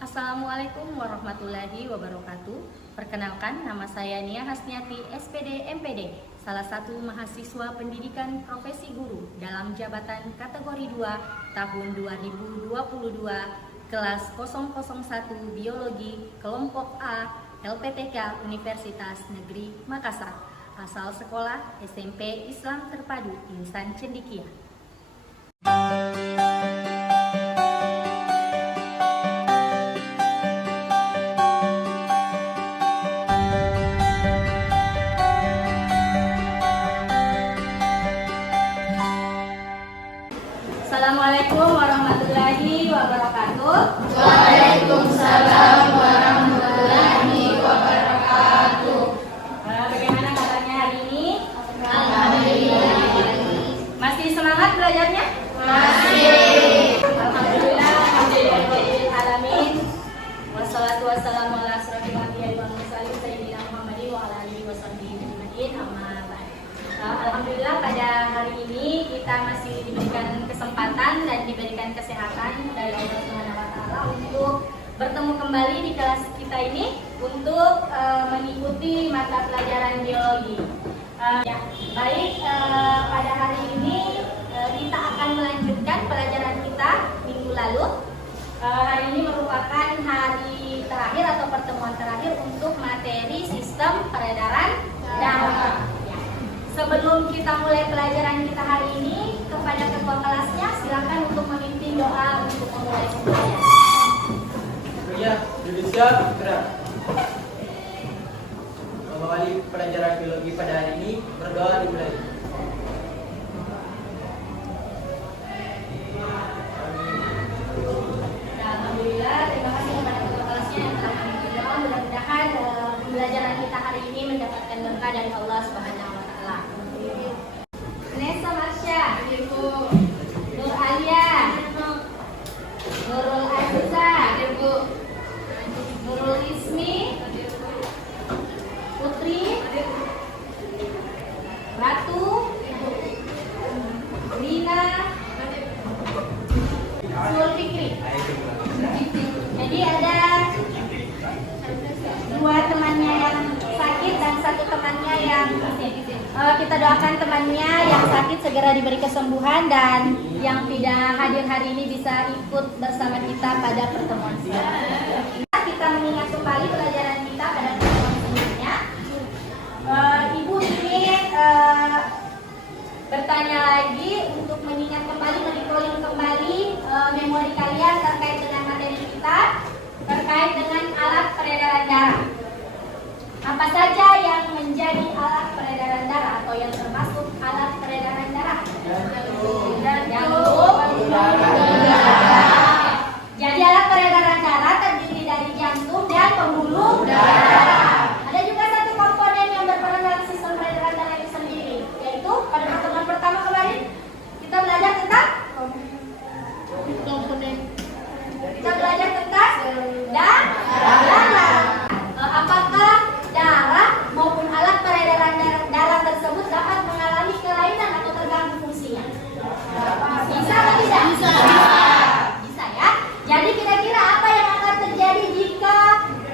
Assalamualaikum warahmatullahi wabarakatuh. Perkenalkan, nama saya Nia Hasniati, SPD MPD, salah satu mahasiswa pendidikan profesi guru dalam jabatan kategori 2 tahun 2022, kelas 001 Biologi, kelompok A, LPTK Universitas Negeri Makassar, asal sekolah SMP Islam Terpadu Insan Cendekia. Assalamualaikum warahmatullahi wabarakatuh. Waalaikumsalam warahmatullahi wabarakatuh. Bagaimana kabarnya hari ini? Alhamdulillah. Masih semangat belajarnya? Masih. Alhamdulillah, alhamdulillahirabbil alamin. Wassalatu wassalamu ala asrofil anbiya'i wal mursalin sayyidina Muhammadin wa ala alihi washabbihi ajmain. Amma ba'd. Alhamdulillah, pada hari ini kita masih diberikan kesempatan dan diberikan kesehatan dari Allah Subhanahu wa taala untuk bertemu kembali di kelas kita ini untuk mengikuti mata pelajaran biologi. Pada hari ini kita akan melanjutkan pelajaran kita minggu lalu. Hari ini merupakan hari terakhir atau pertemuan terakhir untuk materi sistem peredaran darah. Sebelum kita mulai pelajaran kita hari ini, kepada ketua kelasnya silakan untuk memimpin doa untuk memulai pelajaran. Ya, duduk siap, gerak. Mengawali pelajaran biologi pada hari ini, berdoa dimulai. Alhamdulillah, terima kasih kepada ketua kelasnya yang telah memimpin doa. Mudah-mudahan pembelajaran kita hari ini mendapatkan berkah dari Allah Subhanahu wa taala. Nesa Marsha, Nur Alia, Nurul Aziza, Nurul Ismi, Putri, Ratu, Rina, Zulfikri. Jadi ada dua temannya yang sakit dan satu temannya yang kita doakan temannya yang sakit segera diberi kesembuhan dan yang tidak hadir hari ini bisa ikut bersama kita pada pertemuan selanjutnya. Kita mengingat kembali pelajaran kita pada pertemuan sebelumnya. Ibu ingin bertanya lagi untuk mengingat kembali, merecalling kembali memori kalian terkait dengan materi kita terkait dengan alat peredaran darah. Apa saja yang menjadi alat peredaran darah atau yang termasuk alat peredaran darah? Jantung. Jadi alat peredaran darah terdiri dari jantung dan pembuluh darah. Ada juga satu komponen yang berperan dalam sistem peredaran darah itu sendiri, yaitu pada pertemuan pertama kemarin kita belajar tentang komponen. Kita belajar tentang darah. Apakah darah maupun alat peredaran darah tersebut dapat mengalami kelainan atau terganggu fungsinya? Bisa atau tidak? Bisa ya. Jadi kira-kira apa yang akan terjadi jika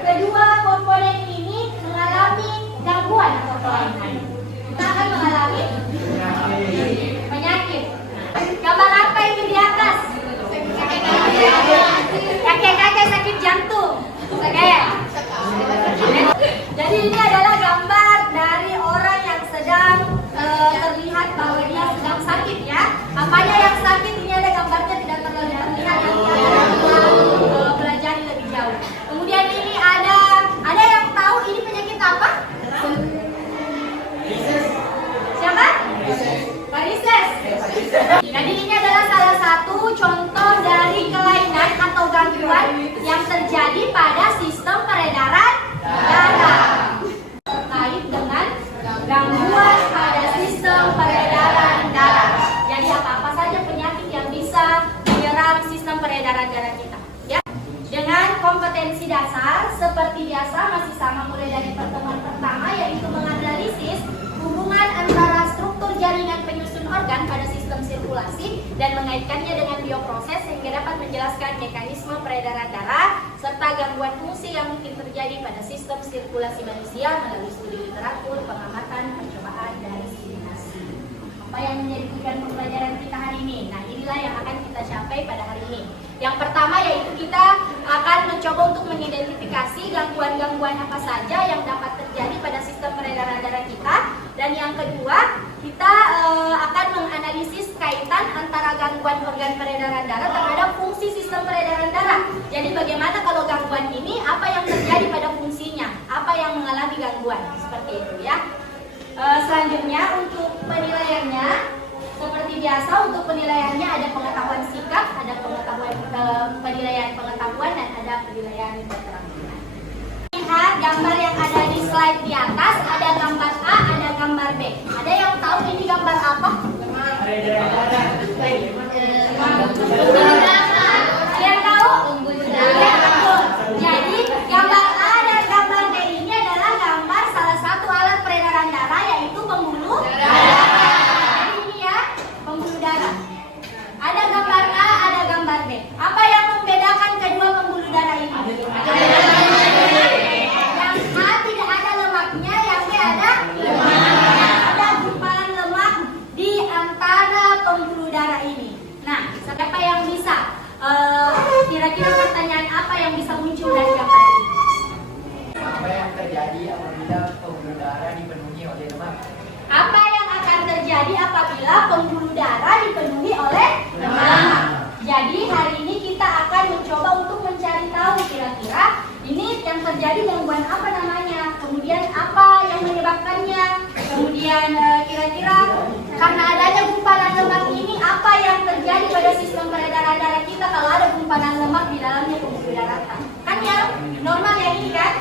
kedua komponen ini mengalami gangguan atau kelainan? Kita akan mengalami penyakit. Gambar apa ini di atas? Kakek-kakek sakit jantung. Jadi ini adalah gambar dari orang yang sedang terlihat bahwa dia sedang sakit ya. Apanya yang sakit, ini ada gambarnya, tidak terlalu terlihat, nanti kita pelajari lebih jauh. Kemudian ini ada yang tahu ini penyakit apa? Siapa? Varises. Jadi ini adalah salah satu contoh dari kelainan atau gangguan yang terjadi pada sistem peredaran darah. Terkait dengan gangguan pada sistem peredaran darah. Jadi apa-apa saja penyakit yang bisa menyerang sistem peredaran darah kita. Ya. Dengan kompetensi dasar seperti biasa masih sama mulai dari pertemuan pertama, yaitu menganalisis hubungan antara struktur jaringan penyusun organ pada sistem sirkulasi dan mengaitkannya dengan bioproses sehingga dapat menjelaskan mekanisme peredaran darah serta gangguan fungsi yang mungkin terjadi pada sistem sirkulasi manusia melalui studi literatur, pengamatan, percobaan, dan simulasi. Apa yang menjadi tujuan pembelajaran kita hari ini? Nah, inilah yang akan kita capai pada hari ini. Yang pertama yaitu kita akan mencoba untuk mengidentifikasi gangguan-gangguan apa saja yang dapat terjadi pada sistem peredaran darah kita. Dan yang kedua, kita akan menganalisis kaitan antara gangguan organ peredaran darah terhadap fungsi sistem peredaran darah. Jadi bagaimana kalau gangguan ini, apa yang terjadi pada fungsinya, apa yang mengalami gangguan, seperti itu ya. Selanjutnya untuk penilaiannya, seperti biasa untuk penilaiannya ada pengetahuan sikap, ada pengetahuan penilaian pengetahuan, dan ada penilaian keterampilan. Lihat gambar yang ada di slide di atas, ada gambar A, ada gambar B. Ada yang tahu ini gambar apa? Peredaran darah. Yang tahu? Iya, betul. Jadi gambar A dan gambar B ini adalah gambar salah satu alat peredaran darah, yaitu pembuluh darah. Jadi ini ya, pembuluh darah. Ada gambar A, ada gambar B. Apa yang membedakan kedua pembuluh darah ini? Yang A tidak ada lemaknya, yang B ada lemaknya. Ada gumpalan lemak di antara pembuluh darah ini. Nah, siapa yang bisa? Kira-kira pertanyaan apa yang bisa muncul dari gambar ini? Apa yang terjadi apabila pembuluh darah dipenuhi oleh lemak? Apa yang akan terjadi apabila pembuluh darah dipenuhi oleh lemak? Jadi hari ini kita akan mencoba untuk mencari tahu kira-kira ini yang terjadi gangguan apa namanya, kemudian apa yang menyebabkannya, kemudian kira-kira karena adanya gumpalan lemak ini apa yang terjadi pada sistem peredaran darah kita kalau ada gumpalan lemak di dalamnya pembuluh darah. Kan yang normal yang ini kan?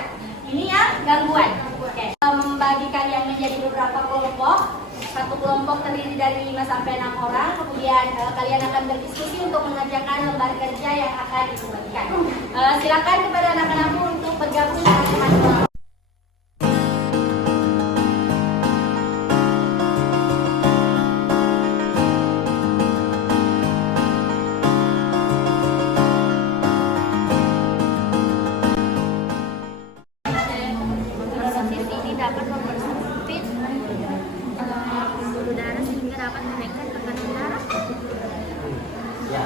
Ini yang gangguan. Oke. Membagi kalian menjadi beberapa kelompok. Satu kelompok terdiri dari 5 sampai 6 orang. Kemudian kalian akan berdiskusi untuk mengerjakan lembar kerja yang akan dibagikan. Silakan kepada anak-anakku untuk bergabung dengan teman-teman. Ini dapat mempersempit pembuluh darah sehingga dapat menaikkan tekanan darah. Ya.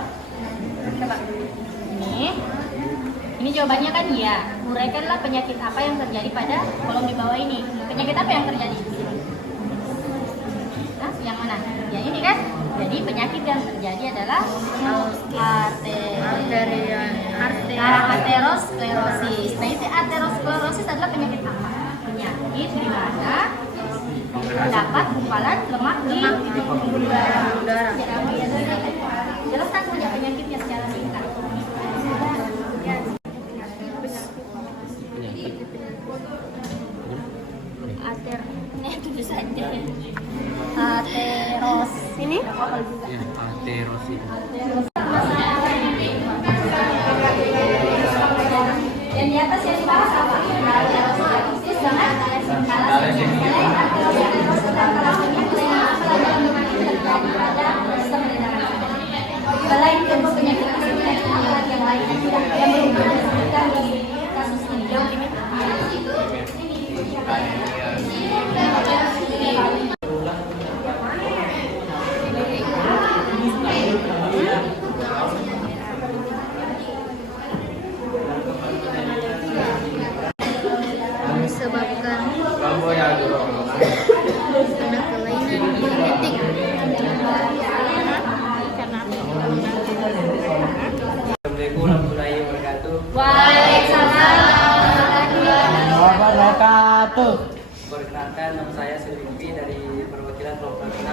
Coba. Ini jawabannya kan iya. Uraikanlah penyakit apa yang terjadi pada kolom di bawah ini. Penyakit apa yang terjadi? Nah, yang mana? Yang ini kan? Jadi penyakit yang terjadi adalah aterosklerosis. Nah, itu aterosklerosis adalah penyakit apa? Penyakit di mana terdapat gumpalan lemak di pembuluh darah. Jelaskan saja penyakitnya secara singkat. Itu saja. Ateros ini? Ya, aterosis. Yang di atas yang dibahas apa? Aterosklerosis dengan selain kedua penyakit tersebut yang lain yang belum disebutkan di kasus ini. Disebabkan karena kelainan genetik. Assalamualaikum warahmatullahi wabarakatuh. Waalaikumsalam warahmatullahi Wabarakatuh. Perkenalkan, nama saya Sulfi dari perwakilan kelompok 6.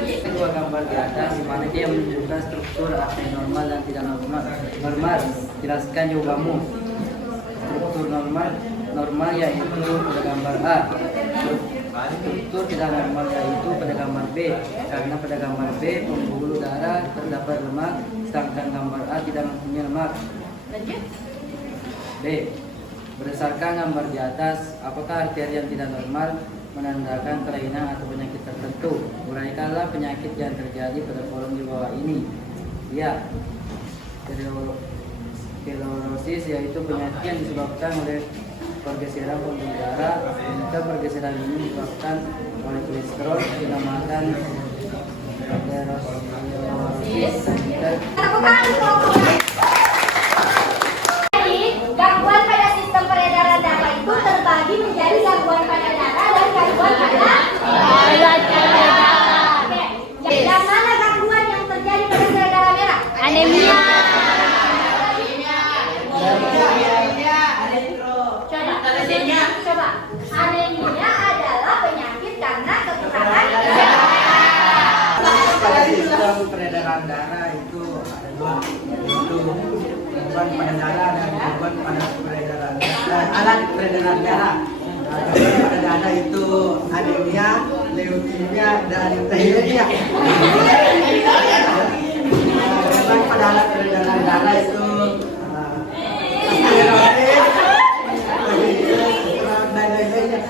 Kedua gambar di atas di mana dia menunjukkan struktur apa yang normal dan tidak normal. Normal, jelaskan jawabanmu. Struktur normal yaitu pada gambar A. Struktur tidak normal yaitu pada gambar B, karena pada gambar B pembuluh darah terdapat lemak, sedangkan gambar A tidak mempunyai lemak. B. Berdasarkan gambar di atas, apakah arteri yang tidak normal menandakan kelainan atau penyakit tertentu? Uraikanlah penyakit yang terjadi pada kolom di bawah ini. Ya. Pilorosis yaitu penyakit yang disebabkan oleh pergeseran pembuluh darah. Jika pergeseran ini disebabkan oleh kolesterol, dinamakan aterosklerosis. Jadi, gangguan pada sistem peredaran darah itu terbagi menjadi gangguan pada darah dan gangguan pada Oke. Yang mana gangguan yang terjadi pada sel darah merah? Anemia. Coba. Anemia adalah penyakit karena kekurangan darah. Pada sistem peredaran darah itu ada dua, yaitu gangguan pada darah dan gangguan pada peredaran alat peredaran darah. Gangguan pada darah itu anemia, leukemia, dan thalassemia. Gangguan pada alat peredaran darah itu sklerosis, dan lain-lainnya.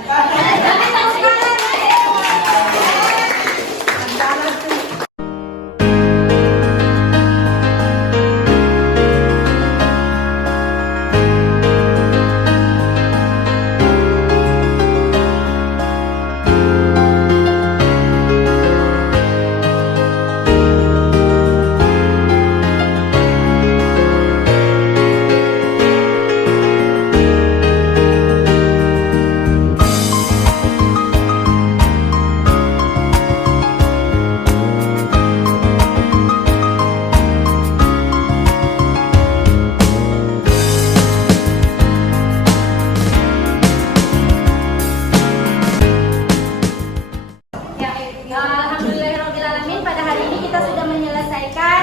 Ya, alhamdulillahirrahmanirrahim. Pada hari ini kita sudah menyelesaikan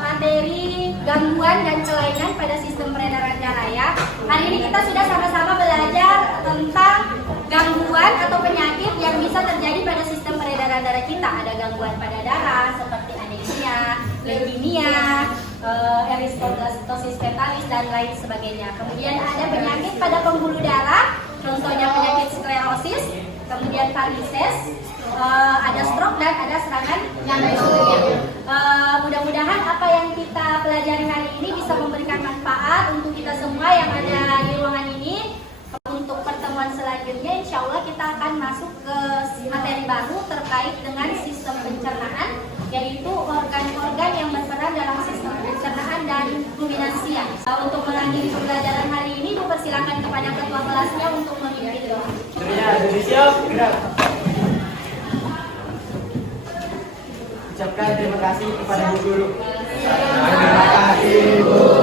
materi gangguan dan kelainan pada sistem peredaran darah ya. Hari ini kita sudah sama-sama belajar tentang gangguan atau penyakit yang bisa terjadi pada sistem peredaran darah kita. Ada gangguan pada darah seperti anemia, leukemia, erythrocytosis fetalis dan lain sebagainya. Kemudian ada penyakit pada pembuluh darah, contohnya penyakit sklerosis, kemudian varises, ada stroke dan ada serangan jantung. Mudah-mudahan apa yang kita pelajari hari ini bisa memberikan manfaat untuk kita semua yang ada di ruangan ini. Untuk pertemuan selanjutnya, insya Allah kita akan masuk ke materi baru terkait dengan sistem pencernaan, yaitu organ-organ yang berperan dalam sistem pencernaan dan ruminansia. Untuk mengakhiri pembelajaran hari ini, dipersilakan kepada ketua kelasnya untuk memimpin doa. Ucapkan terima kasih kepada Bu Guru. Terima kasih Bu.